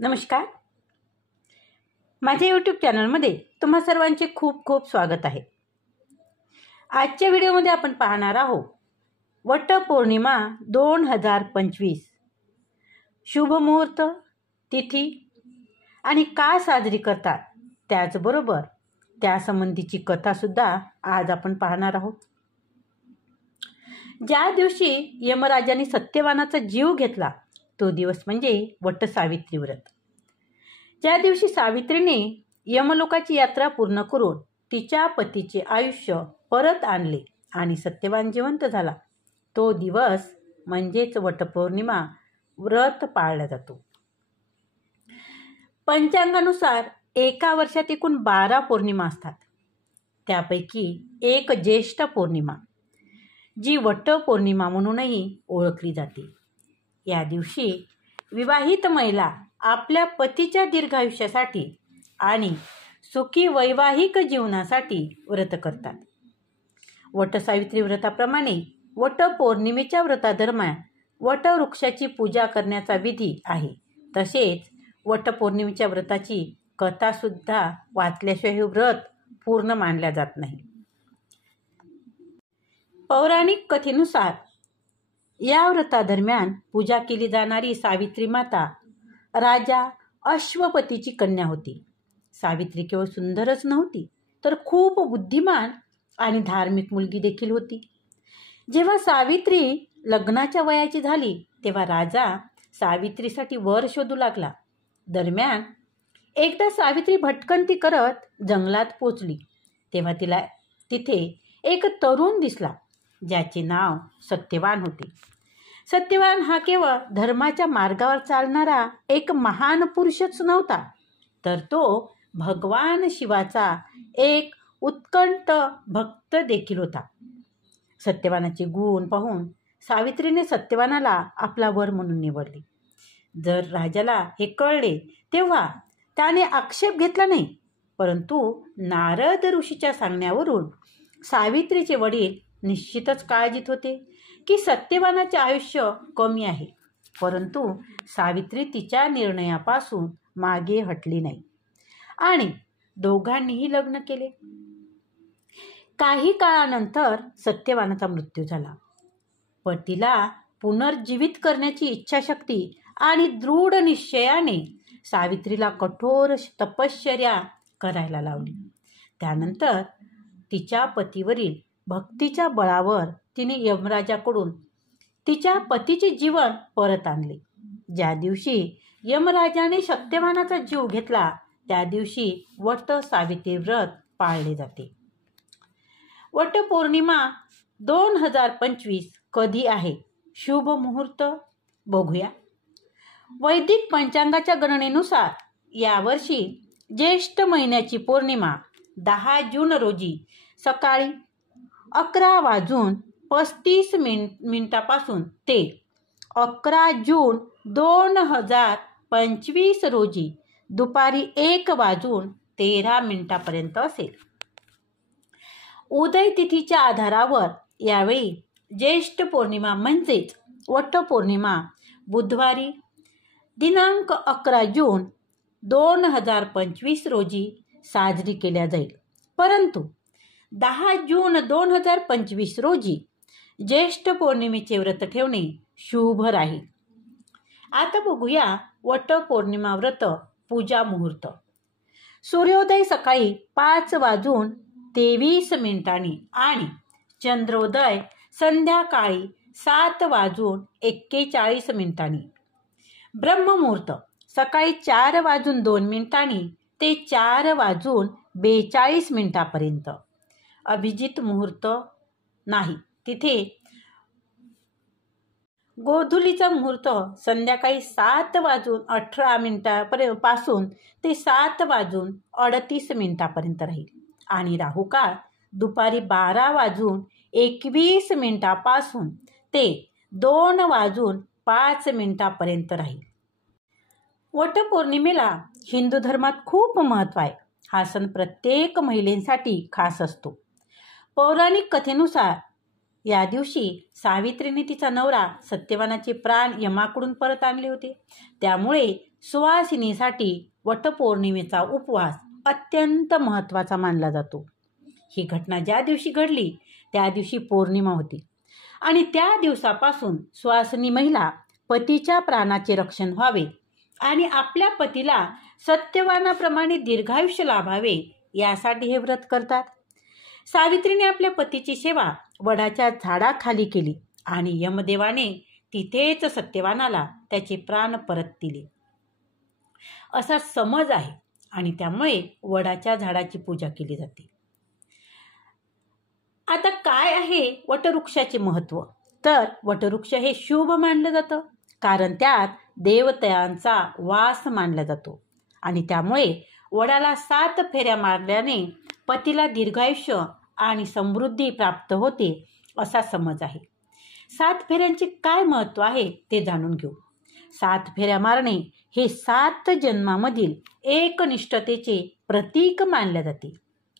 नमस्कार. माझ्या यूट्यूब चॅनलमध्ये तुम्हा सर्वांचे खूप खूप स्वागत आहे. आजच्या व्हिडिओमध्ये आपण पाहणार आहोत वटपौर्णिमा 2025 शुभ मुहूर्त, तिथी आणि का साजरी करतात, त्याचबरोबर त्यासंबंधीची कथासुद्धा आज आपण पाहणार आहोत. ज्या दिवशी यमराजाने सत्यवानाचा जीव घेतला तो दिवस म्हणजे वटसावित्री व्रत. ज्या दिवशी सावित्रीने यमलोकाची यात्रा पूर्ण करून तिच्या पतीचे आयुष्य परत आणले आणि सत्यवान जिवंत झाला, तो दिवस म्हणजेच वटपौर्णिमा व्रत पाळला जातो. पंचांगानुसार एका वर्षात एकूण 12 पौर्णिमा असतात. त्यापैकी एक ज्येष्ठ पौर्णिमा, जी वटपौर्णिमा म्हणूनही ओळखली जाते. या दिवशी विवाहित महिला आपल्या पतीच्या दीर्घायुष्यासाठी आणि सुखी वैवाहिक जीवनासाठी व्रत करतात. वटसावित्री व्रताप्रमाणे वटपौर्णिमेच्या व्रतादरम्यान वटवृक्षाची पूजा करण्याचा विधी आहे. तसेच वटपौर्णिमेच्या व्रताची कथासुद्धा वाचल्याशिवाय हे व्रत पूर्ण मानल्या जात नाही. पौराणिक कथेनुसार या व्रतादरम्यान पूजा केली जाणारी सावित्री माता राजा अश्वपतीची कन्या होती. सावित्री केवळ सुंदरच नव्हती, तर खूप बुद्धिमान आणि धार्मिक मुलगी देखील होती. जेव्हा सावित्री लग्नाच्या वयाची झाली तेव्हा राजा सावित्रीसाठी वर शोधू लागला. दरम्यान एकदा सावित्री भटकंती करत जंगलात पोचली तेव्हा तिला तिथे एक तरुण दिसला, ज्याचे नाव सत्यवान होते. सत्यवान हा केवळ धर्माच्या मार्गावर चालणारा एक महान पुरुषच नव्हता, तर तो भगवान शिवाचा एक उत्कट भक्त देखील होता. सत्यवानाचे गुण पाहून सावित्रीने सत्यवानाला आपला वर म्हणून निवडले. जर राजाला हे कळले तेव्हा त्याने आक्षेप घेतला नाही, परंतु नारद ऋषीच्या सांगण्यावरून सावित्रीचे वडील निश्चितच काळजीत होते की सत्यवानाचे आयुष्य कमी आहे, परंतु सावित्री तिच्या निर्णयापासून मागे हटली नाही आणि दोघांनीही लग्न केले. काही काळानंतर सत्यवानाचा मृत्यू झाला. पतीला पुनर्जीवित करण्याची इच्छाशक्ती आणि दृढ निश्चयाने सावित्रीला कठोर तपश्चर्या करायला लावली. त्यानंतर तिच्या पतीवरील भक्तीच्या बळावर तिने यमराजाकडून तिच्या पतीचे जीवन परत आणले. ज्या दिवशी यमराजाने सत्यवानाचा जीव घेतला त्या दिवशी वट सावित्री व्रत पाळले जाते. वटपौर्णिमा 2025 कधी आहे? शुभ मुहूर्त बघूया. वैदिक पंचांगाच्या गणनेनुसार यावर्षी ज्येष्ठ महिन्याची पौर्णिमा 10 जून रोजी सकाळी 11:35 ते 11 जून 2025 रोजी दुपारी 1:13 असेल. उदय तिथीच्या आधारावर यावेळी ज्येष्ठ पौर्णिमा म्हणजेच वटपौर्णिमा बुधवारी दिनांक 11 जून 2025 रोजी साजरी केल्या जाईल, परंतु 10 जून 2025 रोजी ज्येष्ठ पौर्णिमेचे व्रत ठेवणे शुभ राहील. आता बघूया वटपौर्णिमा व्रत पूजा मुहूर्त. सूर्योदय सकाळी 5:23 आणि चंद्रोदय संध्याकाळी 7:41. ब्रह्ममुहूर्त सकाळी 4:02 ते 4:42 अभिजित मुहूर्त नाही. तिथे गोधुलीचा मुहूर्त संध्याकाळी 7:18 पासून ते 7:38 राहील आणि राहुकाळ दुपारी 12:21 पासून ते 2:05 राहील. वटपौर्णिमेला हिंदू धर्मात खूप महत्त्व आहे. हा सण प्रत्येक महिलेसाठी खास असतो. पौराणिक कथेनुसार या दिवशी सावित्रीने तिचा नवरा सत्यवानाचे प्राण यमाकडून परत आणले होते. त्यामुळे सुवासिनीसाठी वटपौर्णिमेचा उपवास अत्यंत महत्त्वाचा मानला जातो. ही घटना ज्या दिवशी घडली त्या दिवशी पौर्णिमा होती आणि त्या दिवसापासून सुवासिनी महिला पतीच्या प्राणाचे रक्षण व्हावे आणि आपल्या पतीला सत्यवानाप्रमाणे दीर्घायुष्य लाभावे यासाठी हे व्रत करतात. सावित्रीने आपल्या पतीची सेवा वडाच्या झाडाखाली केली आणि यमदेवाने तिथेच सत्यवानाला त्याचे प्राण परत दिले असा समज आहे आणि त्यामुळे वडाच्या झाडाची पूजा केली जाते. आता काय आहे वटवृक्षाचे महत्त्व? तर वटवृक्ष हे शुभ मानलं जातं कारण त्यात देवतांचा वास मानला जातो आणि त्यामुळे वडाला 7 फेऱ्या मारल्याने पतीला दीर्घायुष्य आणि समृद्धी प्राप्त होते असा समज आहे. 7 फेऱ्यांचे काय महत्त्व आहे ते जाणून घेऊ. 7 फेऱ्या मारणे हे 7 जन्मामधील एकनिष्ठतेचे प्रतीक मानले जाते.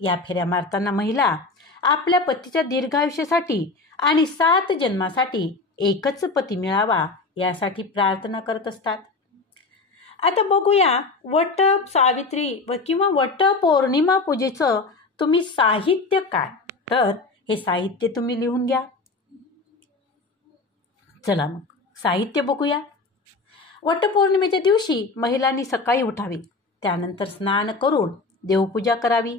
या फेऱ्या मारताना महिला आपल्या पतीच्या दीर्घायुष्यासाठी आणि 7 जन्मासाठी एकच पती मिळावा यासाठी प्रार्थना करत असतात. आता बघूया वट सावित्री किंवा वट पौर्णिमा पूजेचं तुम्ही साहित्य काय. तर हे साहित्य तुम्ही लिहून घ्या. चला मग साहित्य बघूया. वटपौर्णिमेच्या दिवशी महिलांनी सकाळी उठावे, त्यानंतर स्नान करून देवपूजा करावी.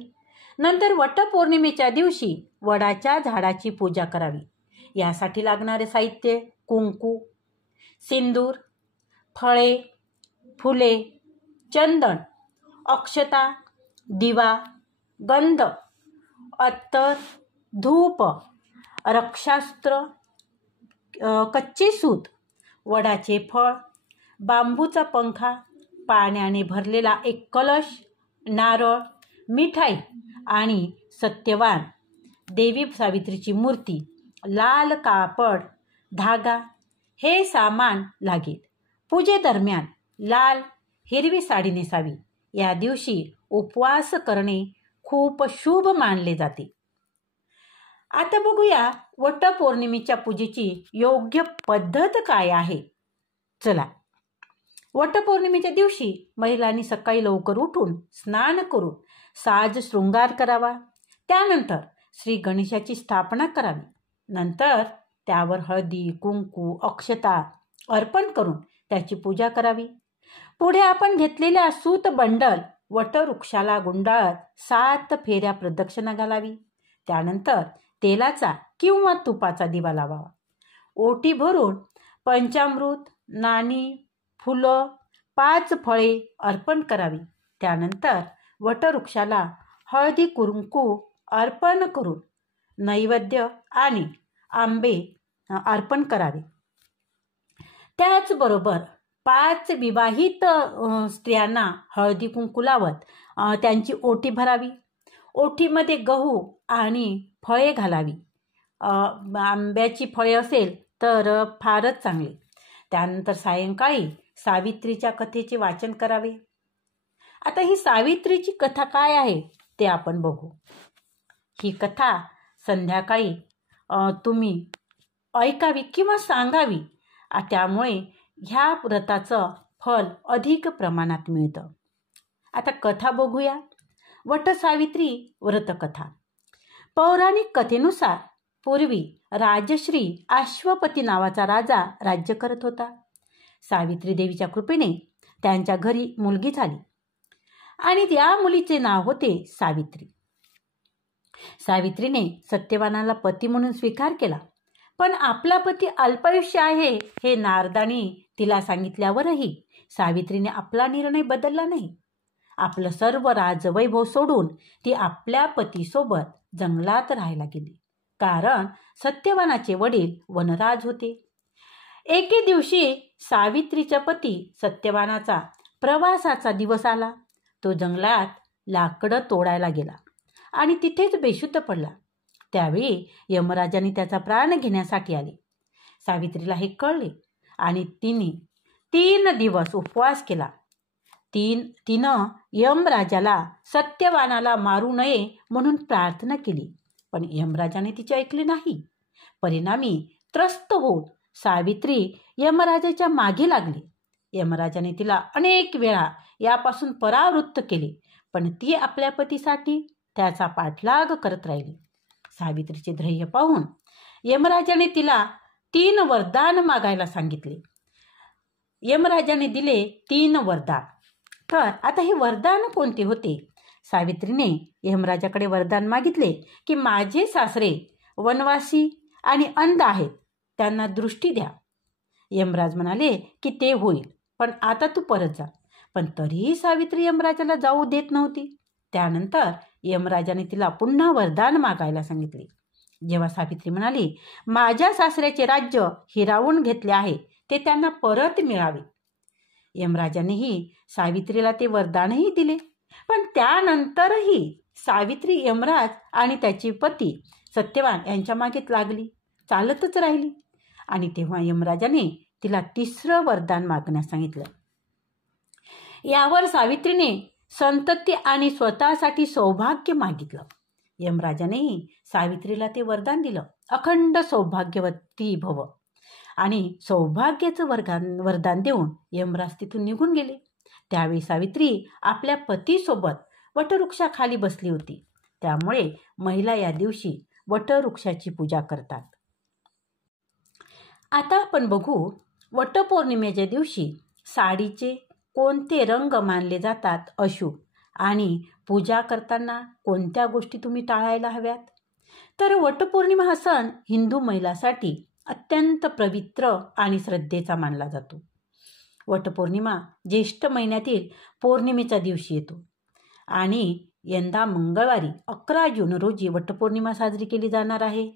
नंतर वटपौर्णिमेच्या दिवशी वडाच्या झाडाची पूजा करावी. यासाठी लागणारे साहित्य कुंकू, सिंदूर, फळे, फुले, चंदन, अक्षता, दिवा, गंध, अत्तर, धूप, रक्षास्त्र, कच्चे सूत, वडाचे फळ, बांबूचा पंखा, पाण्याने भरलेला एक कलश, नारळ, मिठाई आणि सत्यवान, देवी सावित्रीची मूर्ती, लाल कापड, धागा हे सामान लागेल. पूजेदरम्यान लाल हिरवी साडी नेसावी. या दिवशी उपवास करणे खूप शुभ मानले जाते. आता बघूया वटपौर्णिमेच्या पूजेची योग्य पद्धत काय आहे. चला, वटपौर्णिमेच्या दिवशी महिलांनी सकाळी लवकर उठून स्नान करून साज शृंगार करावा. त्यानंतर श्री गणेशाची स्थापना करावी. नंतर त्यावर हळदी, कुंकू, अक्षता अर्पण करून त्याची पूजा करावी. पुढे आपण घेतलेल्या सूत बंडल वटवृक्षाला गुंडाळत 7 फेऱ्या प्रदक्षिणा घालावी. त्यानंतर तेलाचा किंवा तुपाचा दिवा लावावा. ओटी भरून पंचामृत, नाणी, फुलं, 5 फळे अर्पण करावी. त्यानंतर वटवृक्षाला हळदी कुंकू अर्पण करून नैवेद्य आणि आंबे अर्पण करावे. त्याचबरोबर 5 विवाहित स्त्रियांना हळदी कुंकू लावत त्यांची ओटी भरावी. ओटीमध्ये गहू आणि फळे घालावी. आंब्याची फळे असेल तर फारच चांगले. त्यानंतर सायंकाळी सावित्रीच्या कथेचे वाचन करावे. आता ही सावित्रीची कथा काय आहे ते आपण बघू. ही कथा संध्याकाळी तुम्ही ऐकावी किंवा सांगावी. त्यामुळे ह्या व्रताचं फल अधिक प्रमाणात मिळतं. आता कथा बघूया. वटसावित्री व्रतकथा. पौराणिक कथेनुसार पूर्वी राजश्री अश्वपती नावाचा राजा राज्य करत होता. सावित्री देवीच्या कृपेने त्यांच्या घरी मुलगी झाली आणि त्या मुलीचे नाव होते सावित्री. सावित्रीने सत्यवानाला पती म्हणून स्वीकार केला, पण आपला पती अल्पायुष्य आहे हे नारदाने तिला सांगितल्यावरही सावित्रीने आपला निर्णय बदलला नाही. आपलं सर्व राजवैभव सोडून ती आपल्या पतीसोबत जंगलात राहायला गेली, कारण सत्यवानाचे वडील वनराज होते. एके दिवशी सावित्रीचा पती सत्यवानाचा प्रवासाचा दिवस आला. तो जंगलात लाकडं तोडायला गेला आणि तिथेच बेशुद्ध पडला. त्यावेळी यमराजाने त्याचा प्राण घेण्यासाठी आले. सावित्रीला हे कळले आणि तिने 3 दिवस उपवास केला. तिनं यमराजाला सत्यवानाला मारू नये म्हणून प्रार्थना केली, पण यमराजाने तिचे ऐकले नाही. परिणामी त्रस्त होऊन सावित्री यमराजाच्या मागे लागली. यमराजाने तिला अनेक वेळा यापासून परावृत्त केले, पण ती आपल्या पतीसाठी त्याचा पाठलाग करत राहिली. सावित्रीचे धैर्य पाहून यमराजाने तिला 3 वरदान मागायला सांगितले. यमराजाने दिले 3 वरदान. तर आता हे वरदान कोणते होते? सावित्रीने यमराजाकडे वरदान मागितले की माझे सासरे वनवासी आणि अंध आहेत, त्यांना दृष्टी द्या. यमराज म्हणाले की ते होईल, पण आता तू परत जा. पण तरीही सावित्री यमराजाला जाऊ देत नव्हती. त्यानंतर यमराजाने तिला पुन्हा वरदान मागायला सांगितले. जेव्हा सावित्री म्हणाली माझ्या सासऱ्याचे राज्य हिरावून घेतले आहे, ते त्यांना परत मिळावे. यमराजानेही सावित्रीला ते वरदानही दिले. पण त्यानंतरही सावित्री यमराज आणि त्याचे पती सत्यवान यांच्या मागेच लागली, चालतच राहिली. आणि तेव्हा यमराजाने तिला 3रं वरदान मागण्यास सांगितलं. यावर सावित्रीने संतती आणि स्वतःसाठी सौभाग्य मागितलं. यमराजानेही सावित्रीला ते वरदान दिलं, अखंड सौभाग्यवती भव. आणि सौभाग्याचं वरदान देऊन यमराज तिथून निघून गेले. त्यावेळी सावित्री आपल्या पतीसोबत वटवृक्षाखाली बसली होती. त्यामुळे महिला या दिवशी वटवृक्षाची पूजा करतात. आता आपण बघू वटपौर्णिमेच्या दिवशी साडीचे कोणते रंग मानले जातात अशुभ, आणि पूजा करताना कोणत्या गोष्टी तुम्ही टाळायला हव्यात. तर वटपौर्णिमा हा सण हिंदू महिलांसाठी अत्यंत पवित्र आणि श्रद्धेचा मानला जातो. वटपौर्णिमा ज्येष्ठ महिन्यातील पौर्णिमेच्या दिवशी येतो आणि यंदा मंगळवारी 11 जून रोजी वटपौर्णिमा साजरी केली जाणार आहे.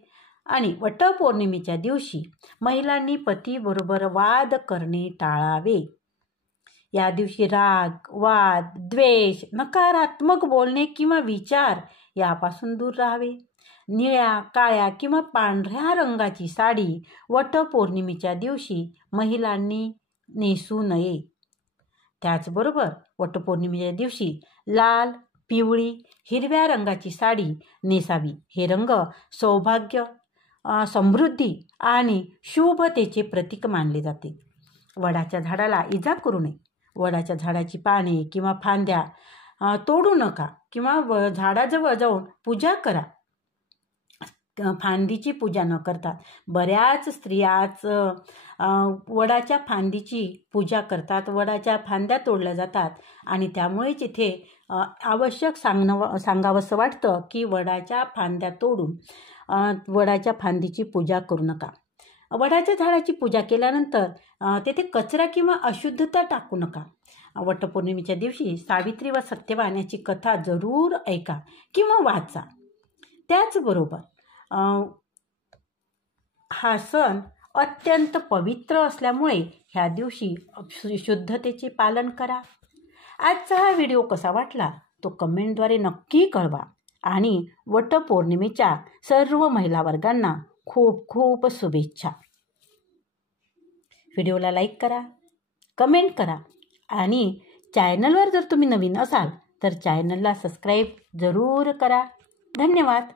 आणि वटपौर्णिमेच्या दिवशी महिलांनी पतीबरोबर वाद करणे टाळावे. या दिवशी राग, वाद, द्वेष, नकारात्मक बोलणे किंवा विचार यापासून दूर राहावे. निळ्या, काळ्या किंवा पांढऱ्या रंगाची साडी वटपौर्णिमेच्या दिवशी महिलांनी नेसू नये. त्याचबरोबर वटपौर्णिमेच्या दिवशी लाल, पिवळी, हिरव्या रंगाची साडी नेसावी. हे रंग सौभाग्य, समृद्धी आणि शुभतेचे प्रतीक मानले जाते. वडाच्या झाडाला इजा करू नये. वडाच्या झाडाची पाने किंवा फांद्या तोडू नका किंवा झाडाजवळ जाऊन पूजा करा. फांदीची पूजा न करतात. बऱ्याच स्त्रियाच वडाच्या फांदीची पूजा करतात, वडाच्या फांद्या तोडल्या जातात आणि त्यामुळेच इथे आवश्यक सांगावंसं वाटतं की वडाच्या फांद्या तोडून वडाच्या फांदीची पूजा करू नका. वडाच्या झाडाची पूजा केल्यानंतर तेथे कचरा किंवा अशुद्धता टाकू नका. वटपौर्णिमेच्या दिवशी सावित्री व सत्यवान याची कथा जरूर ऐका किंवा वाचा. त्याचबरोबर हा सण अत्यंत पवित्र असल्यामुळे ह्या दिवशी शुद्धतेचे पालन करा. आजचा हा व्हिडिओ कसा वाटला तो कमेंटद्वारे नक्की कळवा. आणि वटपौर्णिमेच्या सर्व महिला वर्गांना खूप खूप शुभेच्छा. व्हिडिओला लाईक करा, कमेंट करा आणि चॅनलवर जर तुम्ही नवीन असाल तर चॅनलला सबस्क्राईब जरूर करा. धन्यवाद.